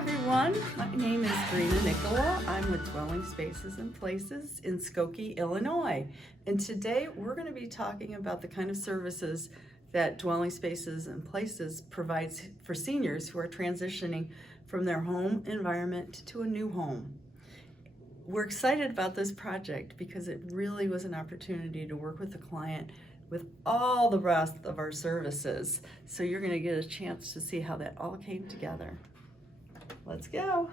everyone. My name is Brina Nicola. I'm with Dwelling Spaces and Places in Skokie, Illinois. And today we're going to be talking about the kind of services that Dwelling Spaces and Places provides for seniors who are transitioning from their home environment to a new home. We're excited about this project because it really was an opportunity to work with the client with all the rest of our services. So you're going to get a chance to see how that all came together. Let's go.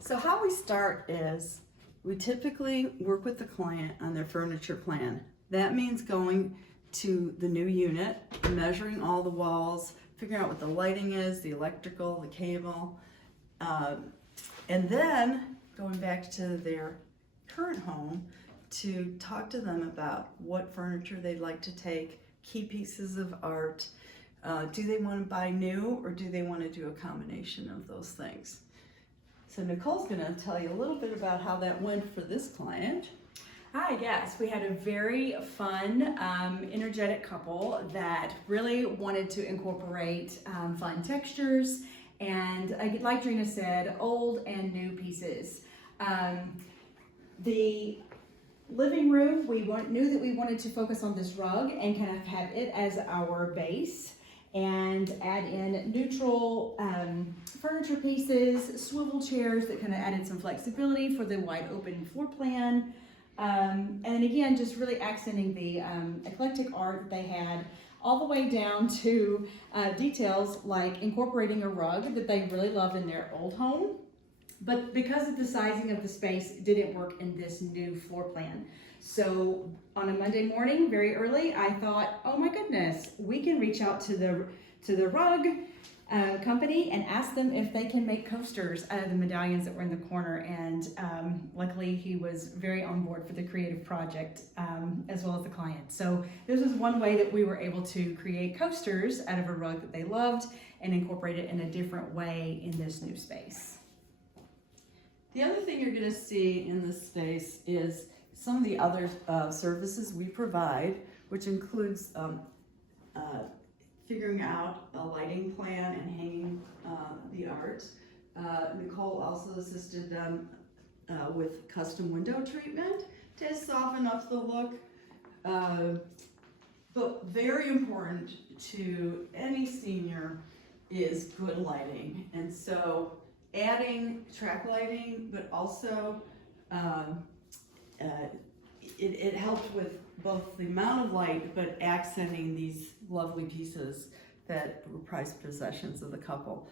So how we start is we typically work with the client on their furniture plan. That means going to the new unit, measuring all the walls, figuring out what the lighting is, the electrical, the cable, and then going back to their current home to talk to them about what furniture they'd like to take, key pieces of art. Do they want to buy new or do they want to do a combination of those things? So Nicole's going to tell you a little bit about how that went for this client. Hi, yes, we had a very fun, energetic couple that really wanted to incorporate fun textures and, like Drina said, old and new pieces. The living room, we knew that we wanted to focus on this rug and kind of have it as our base and add in neutral furniture pieces, swivel chairs that kind of added some flexibility for the wide open floor plan. And again, just really accenting the eclectic art that they had, all the way down to details like incorporating a rug that they really loved in their old home. But because of the sizing of the space, it didn't work in this new floor plan. So on a Monday morning, very early, I thought, oh my goodness, we can reach out to the rug company and ask them if they can make coasters out of the medallions that were in the corner. And luckily, he was very on board for the creative project, as well as the client. So this was one way that we were able to create coasters out of a rug that they loved and incorporate it in a different way in this new space. The other thing you're going to see in this space is some of the other services we provide, which includes figuring out a lighting plan and hanging the art. Nicole also assisted them with custom window treatment to soften up the look. But very important to any senior is good lighting. And so adding track lighting, but also it helped with both the amount of light, but accenting these lovely pieces that were prized possessions of the couple.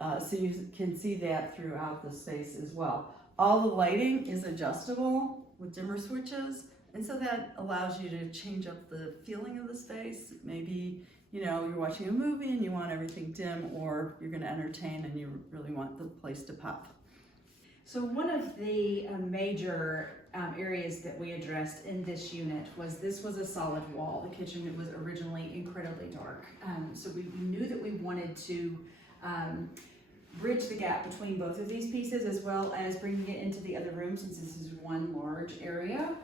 So you can see that throughout the space as well. All the lighting is adjustable with dimmer switches, and so that allows you to change up the feeling of the space. Maybe you're watching a movie and you want everything dim, or you're going to entertain and you really want the place to pop. So one of the major areas that we addressed in this unit was a solid wall. The kitchen was originally incredibly dark. So we knew that we wanted to bridge the gap between both of these pieces, as well as bringing it into the other room, since this is one large area.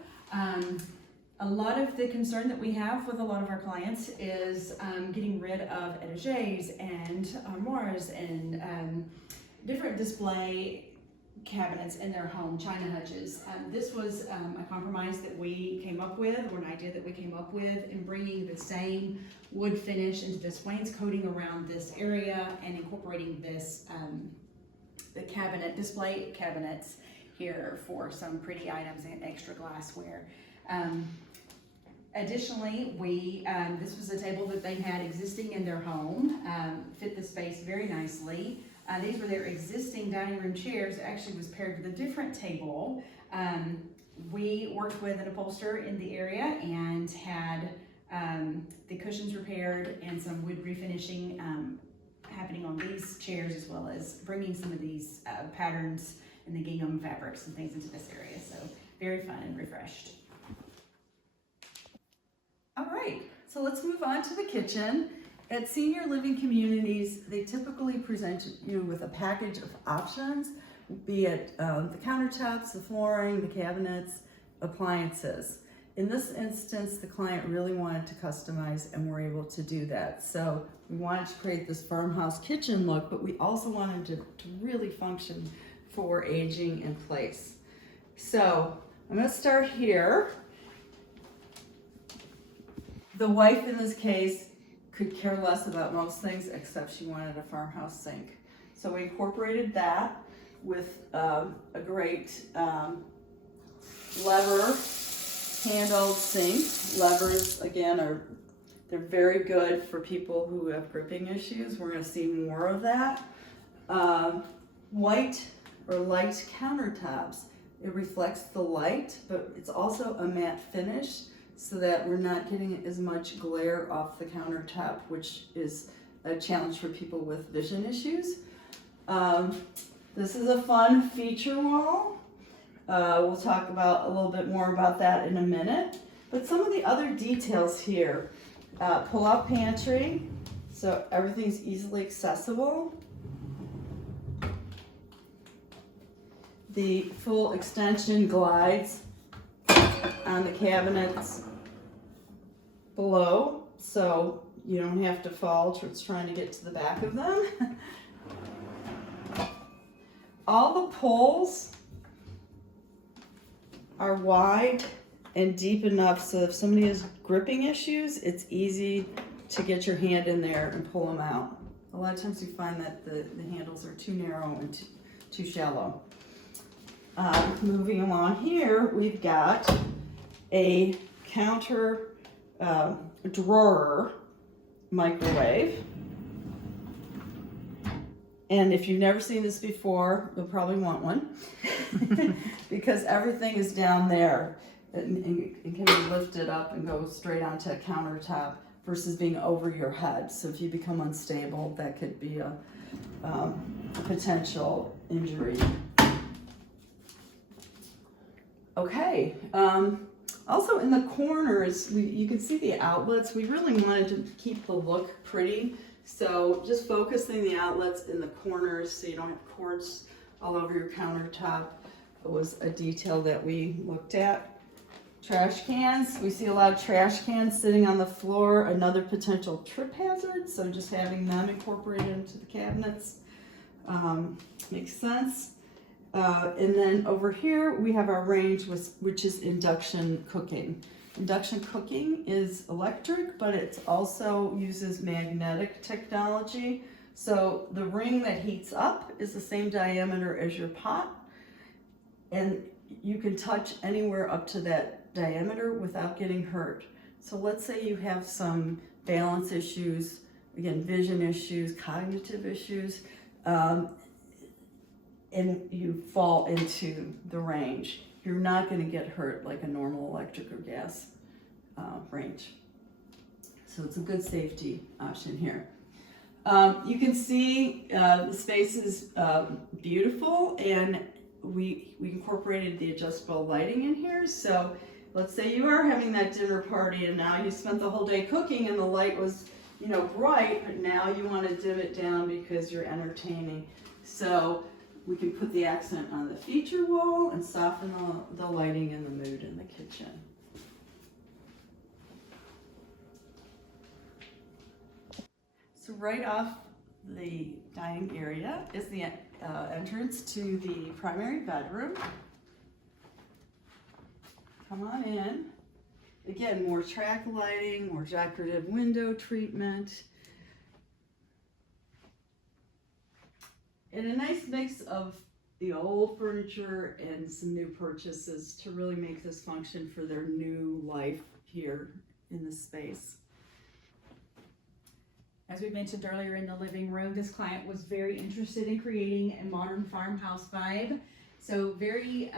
A lot of the concern that we have with a lot of our clients is getting rid of etagers and armoires and different display cabinets in their home, china hutches. This was a compromise that we came up with, or an idea that we came up with, in bringing the same wood finish into this wainscoting around this area and incorporating this the display cabinets here for some pretty items and extra glassware. Additionally, this was a table that they had existing in their home, fit the space very nicely. These were their existing dining room chairs. It actually was paired with a different table. We worked with an upholsterer in the area and had the cushions repaired and some wood refinishing happening on these chairs, as well as bringing some of these patterns and the gingham fabrics and things into this area. So very fun and refreshed. All right, so let's move on to the kitchen. At senior living communities, they typically present you with a package of options, be it the countertops, the flooring, the cabinets, appliances. in this instance, the client really wanted to customize and we're able to do that. So we wanted to create this farmhouse kitchen look, but we also wanted to really function for aging in place. So I'm gonna start here. The wife in this case could care less about most things except she wanted a farmhouse sink. So we incorporated that with a great lever handled sink. Levers, again, they're very good for people who have gripping issues. We're going to see more of that. White or light countertops. It reflects the light, but it's also a matte finish so that we're not getting as much glare off the countertop, which is a challenge for people with vision issues. This is a fun feature wall. We'll talk about a little bit more about that in a minute. But some of the other details here, pull-out pantry, so everything's easily accessible. The full extension glides on the cabinets below, so you don't have to fall trying to get to the back of them. All the poles are wide and deep enough so if somebody has gripping issues, it's easy to get your hand in there and pull them out. A lot of times you find that the handles are too narrow and too shallow. Moving along here, we've got a counter drawer microwave. And if you've never seen this before, you'll probably want one because everything is down there and it can be lifted up and go straight onto a countertop versus being over your head. So if you become unstable, that could be a potential injury. Okay. Also in the corners, you can see the outlets. We really wanted to keep the look pretty. So just focusing the outlets in the corners so you don't have cords all over your countertop was a detail that we looked at. Trash cans, we see a lot of trash cans sitting on the floor, another potential trip hazard, so just having them incorporated into the cabinets makes sense. And then over here we have our range which is induction cooking. Induction cooking is electric, but it also uses magnetic technology. So the ring that heats up is the same diameter as your pot, and you can touch anywhere up to that diameter without getting hurt. So let's say you have some balance issues, again, vision issues, cognitive issues, and you fall into the range. You're not going to get hurt like a normal electric or gas range. So it's a good safety option here. You can see the space is beautiful, and we incorporated the adjustable lighting in here. So let's say you are having that dinner party and now you spent the whole day cooking and the light was, bright, but now you want to dim it down because you're entertaining. So we can put the accent on the feature wall and soften the lighting and the mood in the kitchen. So right off the dining area is the entrance to the primary bedroom. Come on in. Again, more track lighting, more decorative window treatment. And a nice mix of the old furniture and some new purchases to really make this function for their new life here in this space. As we mentioned earlier in the living room, this client was very interested in creating a modern farmhouse vibe. So very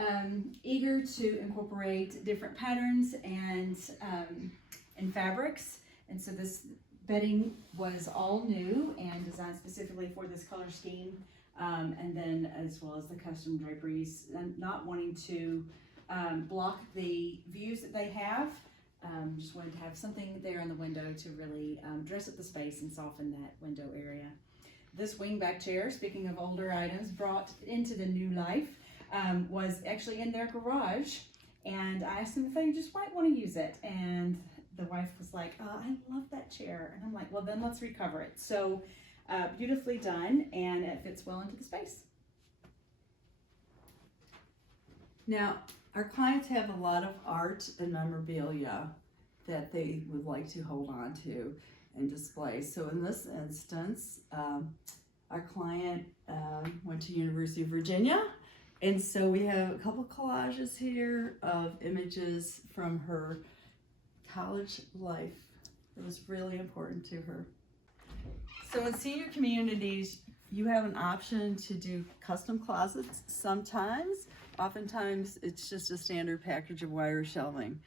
eager to incorporate different patterns and fabrics. And so this bedding was all new and designed specifically for this color scheme. And then as well as the custom draperies, and not wanting to block the views that they have. Just wanted to have something there in the window to really dress up the space and soften that window area. This wingback chair, speaking of older items, brought into the new life, was actually in their garage, And I asked them if they just might want to use it. And the wife was like, I love that chair. And I'm like, well, then let's recover it. So beautifully done, and it fits well into the space. Now, our clients have a lot of art and memorabilia that they would like to hold on to and display. So in this instance, our client went to University of Virginia, and so we have a couple collages here of images from her college life. It was really important to her. So in senior communities, you have an option to do custom closets sometimes. Oftentimes, it's just a standard package of wire shelving.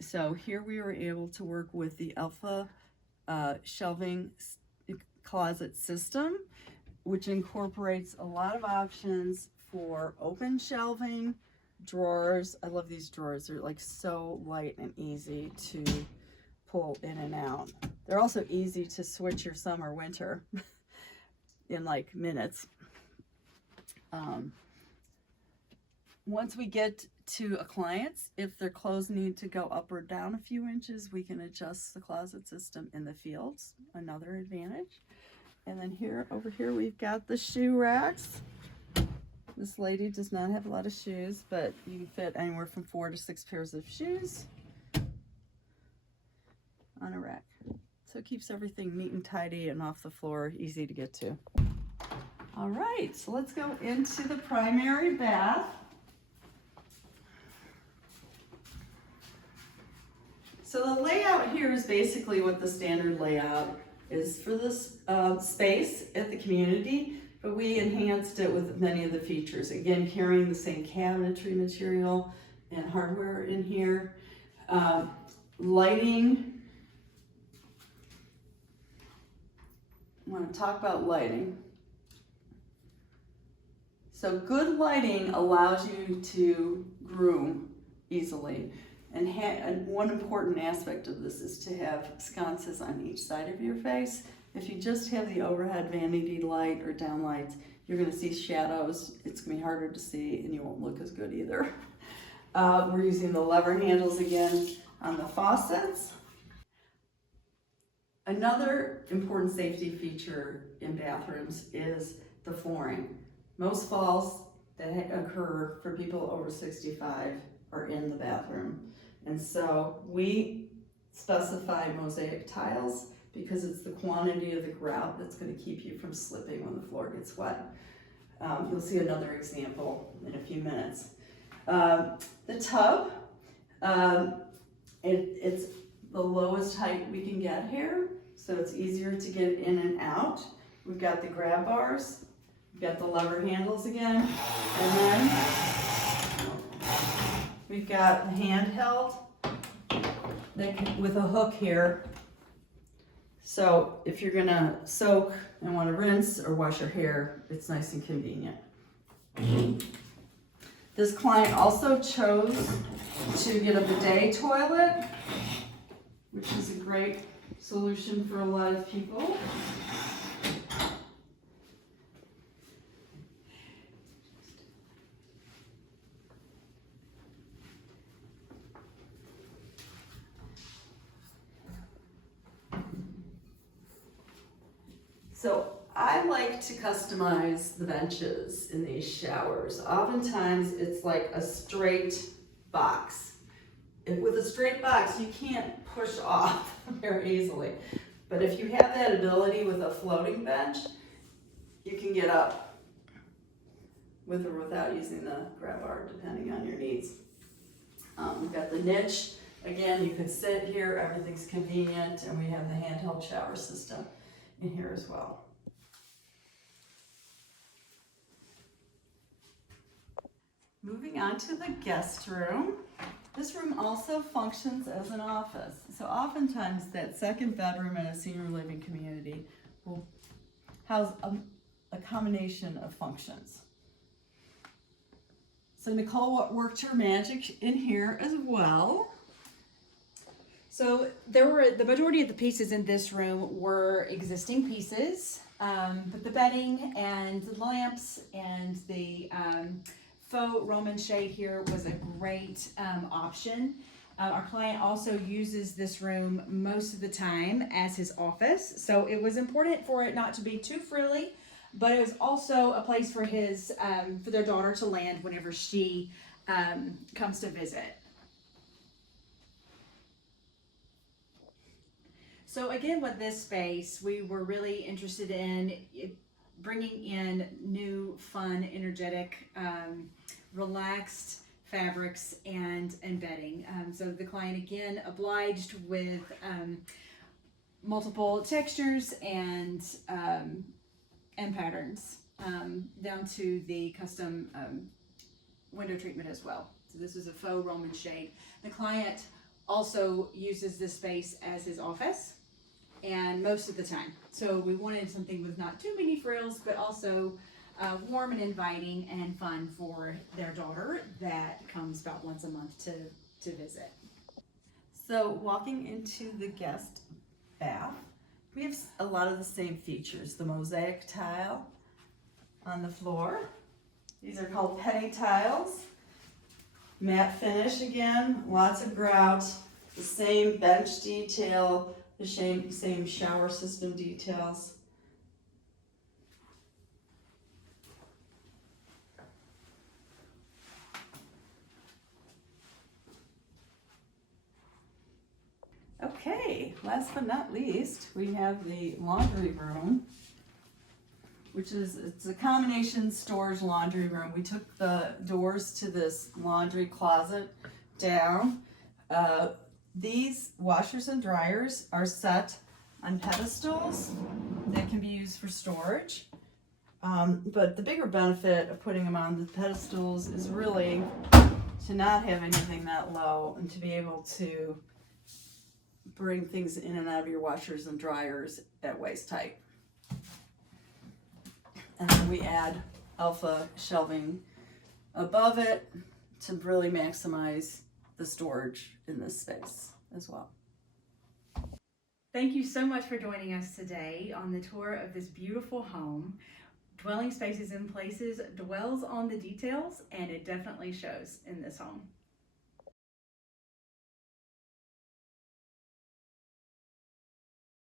So here we were able to work with the Alpha shelving closet system, which incorporates a lot of options for open shelving, drawers. I love these drawers. They're like so light and easy to pull in and out. They're also easy to switch your summer, winter in like minutes. Once we get to a client's, if their clothes need to go up or down a few inches, we can adjust the closet system in the fields, another advantage. And then here, over here, we've got the shoe racks. This lady does not have a lot of shoes, but you can fit anywhere from 4 to 6 pairs of shoes on a rack. So it keeps everything neat and tidy and off the floor, easy to get to. All right, so let's go into the primary bath. So the layout here is basically what the standard layout is for this space at the community, but we enhanced it with many of the features. Again, carrying the same cabinetry material and hardware in here. Lighting. I want to talk about lighting. So good lighting allows you to groom easily. And one important aspect of this is to have sconces on each side of your face. If you just have the overhead vanity light or down lights, you're going to see shadows. It's going to be harder to see, and you won't look as good either. We're using the lever handles again on the faucets. Another important safety feature in bathrooms is the flooring. Most falls that occur for people over 65 are in the bathroom. And so we specify mosaic tiles because it's the quantity of the grout that's going to keep you from slipping when the floor gets wet. You'll see another example in a few minutes. The tub, it's the lowest height we can get here, so it's easier to get in and out. We've got the grab bars, we've got the lever handles again, and then we've got the handheld with a hook here. So if you're gonna soak and want to rinse or wash your hair, it's nice and convenient. This client also chose to get a bidet toilet, which is a great solution for a lot of people. So I like to customize the benches in these showers. Oftentimes it's like a straight box. With a straight box, you can't push off very easily. But if you have that ability with a floating bench, you can get up with or without using the grab bar, depending on your needs. We've got the niche. Again, you could sit here, everything's convenient, and we have the handheld shower system in here as well. Moving on to the guest room. This room also functions as an office. So oftentimes that second bedroom in a senior living community will house a combination of functions. So Nicole worked her magic in here as well. So the majority of the pieces in this room were existing pieces, but the bedding and the lamps and the faux Roman shade here was a great option. Our client also uses this room most of the time as his office, so it was important for it not to be too frilly, but it was also a place for his for their daughter to land whenever she comes to visit. So again, with this space, we were really interested in bringing in new, fun, energetic, relaxed fabrics and bedding. So the client again obliged with multiple textures and patterns, down to the custom window treatment as well. So this is a faux Roman shade. The client also uses this space as his office, and most of the time. So we wanted something with not too many frills, but also warm and inviting and fun for their daughter that comes about once a month to visit. So walking into the guest bath, we have a lot of the same features. The mosaic tile on the floor. These are called penny tiles. Matte finish again, lots of grout, the same bench detail, the same shower system details. Okay, last but not least, we have the laundry room, it's a combination storage laundry room. We took the doors to this laundry closet down. These washers and dryers are set on pedestals that can be used for storage. But the bigger benefit of putting them on the pedestals is really to not have anything that low and to be able to bring things in and out of your washers and dryers at waist height. And then we add alpha shelving above it to really maximize the storage in this space as well. Thank you so much for joining us today on the tour of this beautiful home. Dwelling Spaces in Places dwells on the details, and it definitely shows in this home.